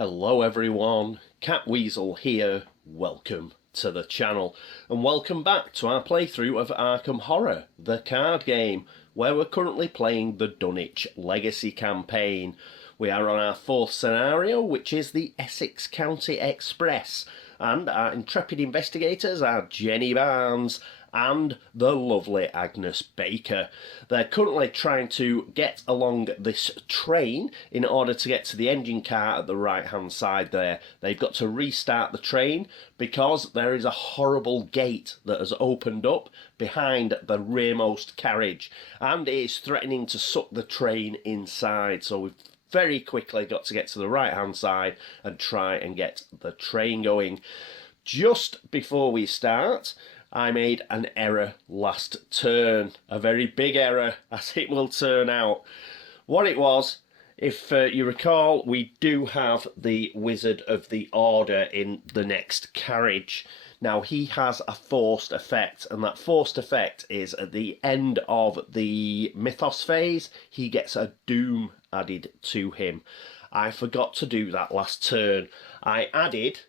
Hello everyone, Catweazle here, welcome to the channel, and welcome back to our playthrough of Arkham Horror, the card game, where we're currently playing the Dunwich Legacy campaign. We are on our fourth scenario, which is the Essex County Express, and our intrepid investigators are Jenny Barnes and the lovely Agnes Baker. They're currently trying to get along this train in order to get to the engine car at the right hand side there. They've got to restart the train because there is a horrible gate that has opened up behind the rearmost carriage and it is threatening to suck the train inside. So we've very quickly got to get to the right hand side and try and get the train going. Just before we start, I made an error last turn, a very big error as it will turn out. What it was, if you recall, we do have the Wizard of the Order in the next carriage. Now he has a forced effect, and that forced effect is at the end of the Mythos phase, he gets a doom added to him. I forgot to do that last turn. I added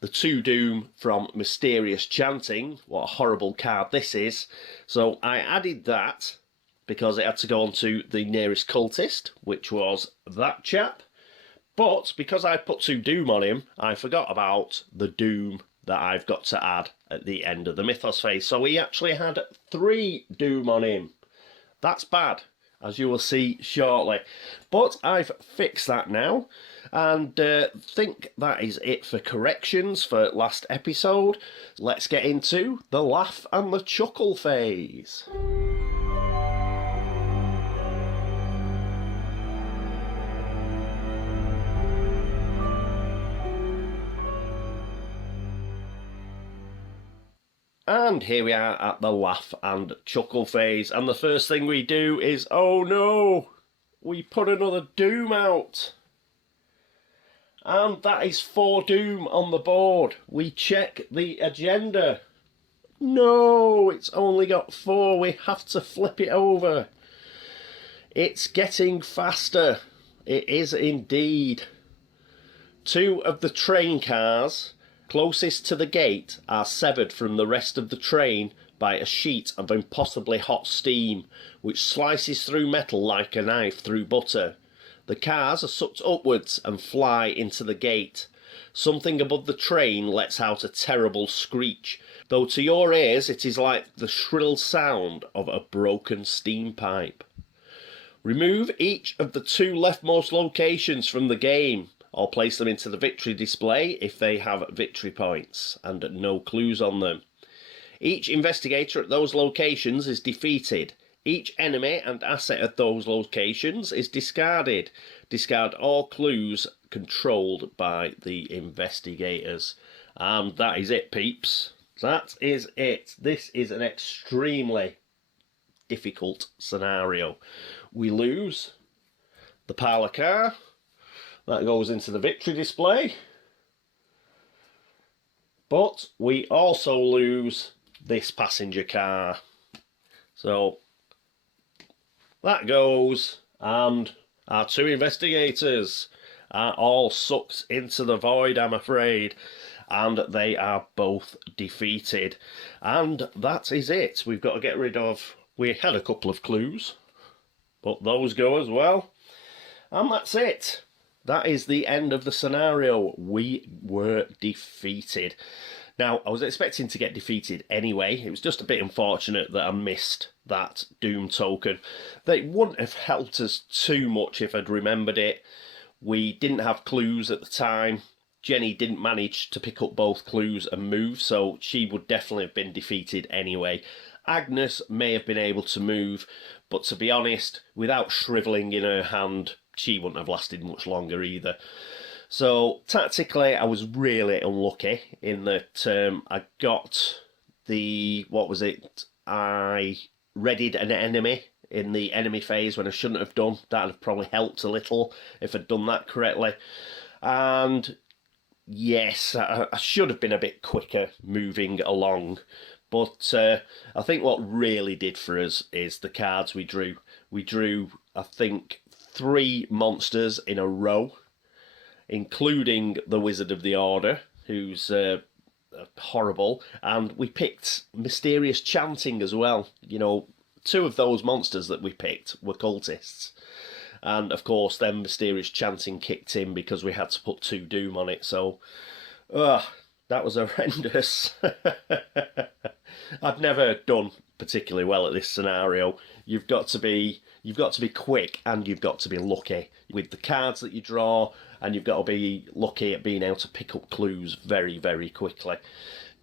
the 2 doom from Mysterious Chanting. What a horrible card this is. So I added that because it had to go on to the nearest cultist, which was that chap. But because I put 2 doom on him, I forgot about the doom that I've got to add at the end of the Mythos phase. So he actually had 3 doom on him. That's bad, as you will see shortly. But I've fixed that now, and think that is it for corrections for last episode. Let's get into the laugh and the chuckle phase. And here we are at the laugh and chuckle phase, and the first thing we do is, oh no, we put another doom out. And that is 4 doom on the board. We check the agenda. No, it's only got 4. We have to flip it over. It's getting faster. It is indeed. 2 of the train cars closest to the gate are severed from the rest of the train by a sheet of impossibly hot steam, which slices through metal like a knife through butter. The cars are sucked upwards and fly into the gate. Something above the train lets out a terrible screech, though to your ears it is like the shrill sound of a broken steam pipe. Remove each of the 2 leftmost locations from the game, or place them into the victory display if they have victory points and no clues on them. Each investigator at those locations is defeated. Each enemy and asset at those locations is discarded. Discard all clues controlled by the investigators. And that is it, peeps. That is it. This is an extremely difficult scenario. We lose the parlour car. That goes into the victory display. But we also lose this passenger car. So that goes, and our 2 investigators are all sucked into the void, I'm afraid, and they are both defeated. And that is it. We've got to get rid of... We had a couple of clues, but those go as well. And that's it. That is the end of the scenario. We were defeated. Now, I was expecting to get defeated anyway. It was just a bit unfortunate that I missed that doom token. That wouldn't have helped us too much if I'd remembered it. We didn't have clues at the time. Jenny didn't manage to pick up both clues and move, so she would definitely have been defeated anyway. Agnes may have been able to move, but to be honest, without shrivelling in her hand, she wouldn't have lasted much longer either. So tactically, I was really unlucky in that I got the, what was it? I readied an enemy in the enemy phase when I shouldn't have done. That would have probably helped a little if I'd done that correctly. And yes, I should have been a bit quicker moving along. But I think what really did for us is the cards we drew. We drew, I think, 3 monsters in a row. including the Wizard of the Order, who's horrible, and we picked mysterious chanting as well. You know, two of those monsters that we picked were cultists. And, of course, then mysterious chanting kicked in because we had to put 2 doom on it, so... that was horrendous. I've never done particularly well at this scenario. You've got to be quick, and you've got to be lucky with the cards that you draw, and you've got to be lucky at being able to pick up clues very, very quickly.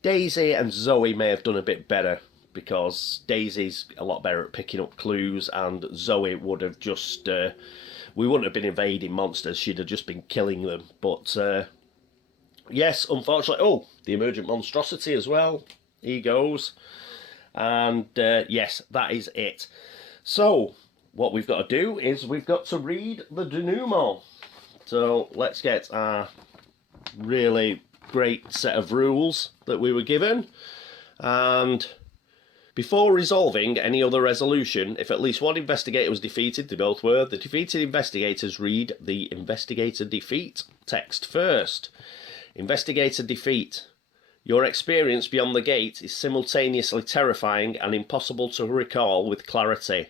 Daisy and Zoe may have done a bit better, because Daisy's a lot better at picking up clues, and Zoe would have just... we wouldn't have been invading monsters, she'd have just been killing them. But, yes, unfortunately... Oh, the emergent monstrosity as well. He goes. And, yes, that is it. So, what we've got to do is we've got to read the denouement. So, let's get our really great set of rules that we were given. And before resolving any other resolution, if at least one investigator was defeated, they both were, the defeated investigators read the investigator defeat text first. Investigator defeat. Your experience beyond the gate is simultaneously terrifying and impossible to recall with clarity.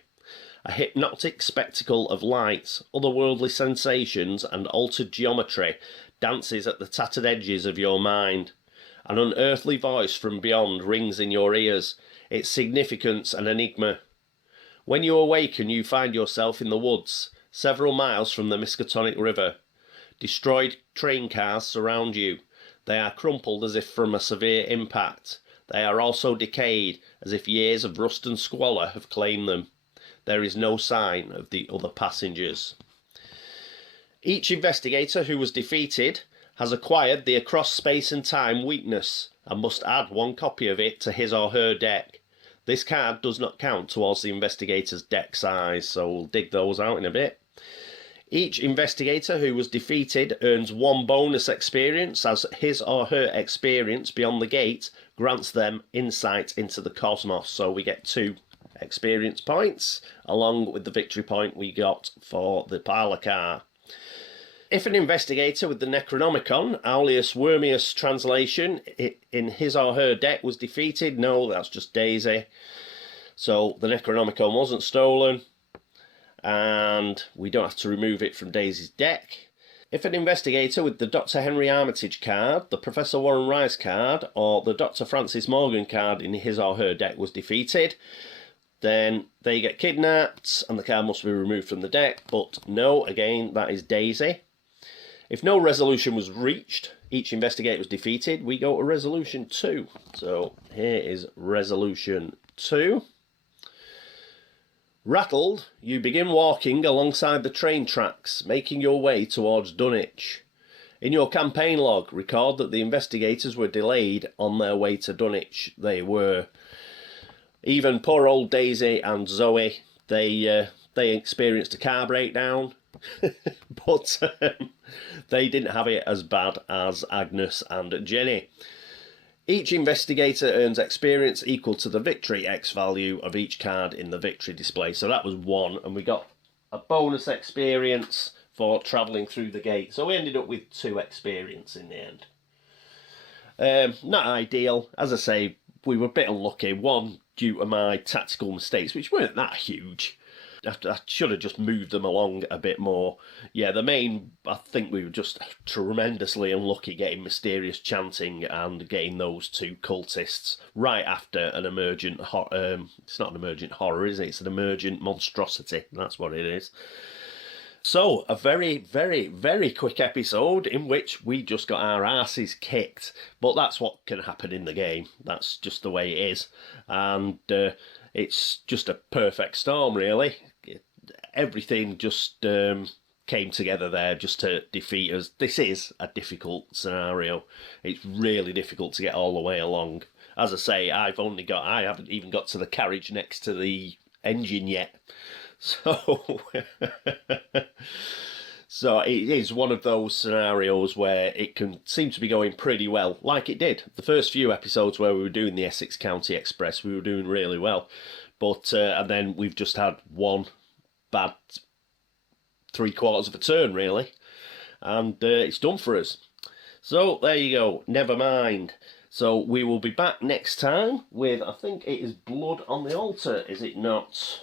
A hypnotic spectacle of lights, otherworldly sensations, and altered geometry dances at the tattered edges of your mind. An unearthly voice from beyond rings in your ears, its significance an enigma. When you awaken, you find yourself in the woods, several miles from the Miskatonic River. Destroyed train cars surround you. They are crumpled as if from a severe impact. They are also decayed, as if years of rust and squalor have claimed them. There is no sign of the other passengers. Each investigator who was defeated has acquired the across space and time weakness, and must add 1 copy of it to his or her deck. This card does not count towards the investigator's deck size, so we'll dig those out in a bit. Each investigator who was defeated earns 1 bonus experience, as his or her experience beyond the gate grants them insight into the cosmos. So we get 2 experience points, along with the victory point we got for the parlour car. If an investigator with the Necronomicon, alias Wormius translation, in his or her deck was defeated, no, that's just Daisy. So the Necronomicon wasn't stolen, and we don't have to remove it from Daisy's deck. If an investigator with the Dr. Henry Armitage card, the Professor Warren Rice card, or the Dr. Francis Morgan card in his or her deck was defeated, then they get kidnapped and the card must be removed from the deck. But no, again, that is Daisy. If no resolution was reached, each investigator was defeated, we go to resolution 2. So here is resolution 2. Rattled, you begin walking alongside the train tracks, making your way towards Dunwich. In your campaign log, record that the investigators were delayed on their way to Dunwich. They were. Even poor old Daisy and Zoe, they experienced a car breakdown, but they didn't have it as bad as Agnes and Jenny. Each investigator earns experience equal to the victory X value of each card in the victory display. So that was 1, and we got a bonus experience for travelling through the gate. So we ended up with 2 experience in the end. Not ideal. As I say, we were a bit unlucky. 1 due to my tactical mistakes, which weren't that huge. I should have just moved them along a bit more. Yeah, the main, I think we were just tremendously unlucky getting mysterious chanting and getting those 2 cultists right after an emergent, it's not an emergent horror, is it? It's an emergent monstrosity. That's what it is. So, a very, very, very quick episode in which we just got our asses kicked. But that's what can happen in the game. That's just the way it is. And it's just a perfect storm, really. Everything just came together there just to defeat us. This is a difficult scenario. It's really difficult to get all the way along. As I say, I haven't even got to the carriage next to the engine yet. So, so it is one of those scenarios where it can seem to be going pretty well, like it did. The first few episodes where we were doing the Essex County Express, we were doing really well. But, and then we've just had one bad 3/4 of a turn, really. and it's done for us. So there you go, never mind. So we will be back next time with, I think it is Blood on the Altar, is it not?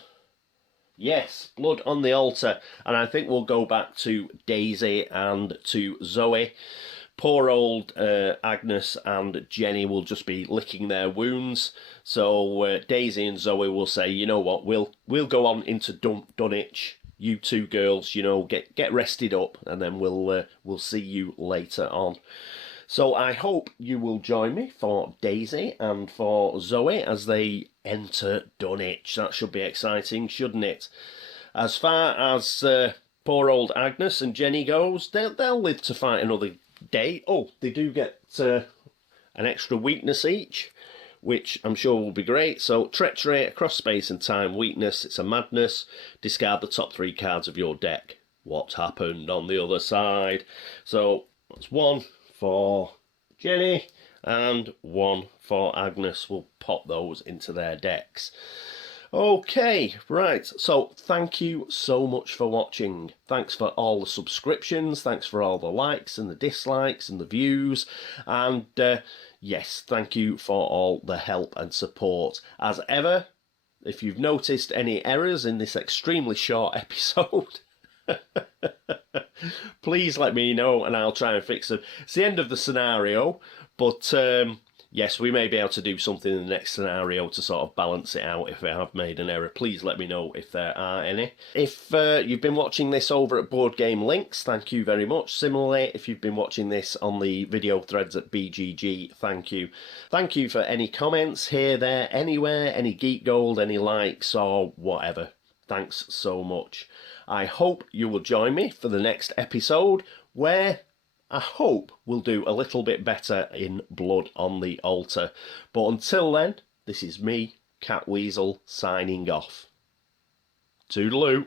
Yes, Blood on the Altar. And I think we'll go back to Daisy and to Zoe. Poor old Agnes and Jenny will just be licking their wounds. So Daisy and Zoe will say, you know what, we'll go on into Dunwich. You two girls, you know, get rested up, and then we'll see you later on. So I hope you will join me for Daisy and for Zoe as they enter Dunwich. That should be exciting, shouldn't it? As far as poor old Agnes and Jenny goes, they'll live to fight another day. Oh, they do get an extra weakness each, which I'm sure will be great. So, treachery, across space and time, weakness, it's a madness. Discard the top 3 cards of your deck. What happened on the other side? So, that's 1 for Jenny and 1 for Agnes. We'll pop those into their decks. Okay, right, so thank you so much for watching. Thanks for all the subscriptions, thanks for all the likes and the dislikes and the views, and yes, thank you for all the help and support. As ever, if you've noticed any errors in this extremely short episode, please let me know and I'll try and fix them. It's the end of the scenario, but yes, we may be able to do something in the next scenario to sort of balance it out if I have made an error. Please let me know if there are any. If you've been watching this over at Board Game Links, thank you very much. Similarly, if you've been watching this on the video threads at BGG, thank you. Thank you for any comments here, there, anywhere, any Geek Gold, any likes or whatever. Thanks so much. I hope you will join me for the next episode where I hope we'll do a little bit better in Blood on the Altar. But until then, this is me, Catweazle, signing off. Toodaloo.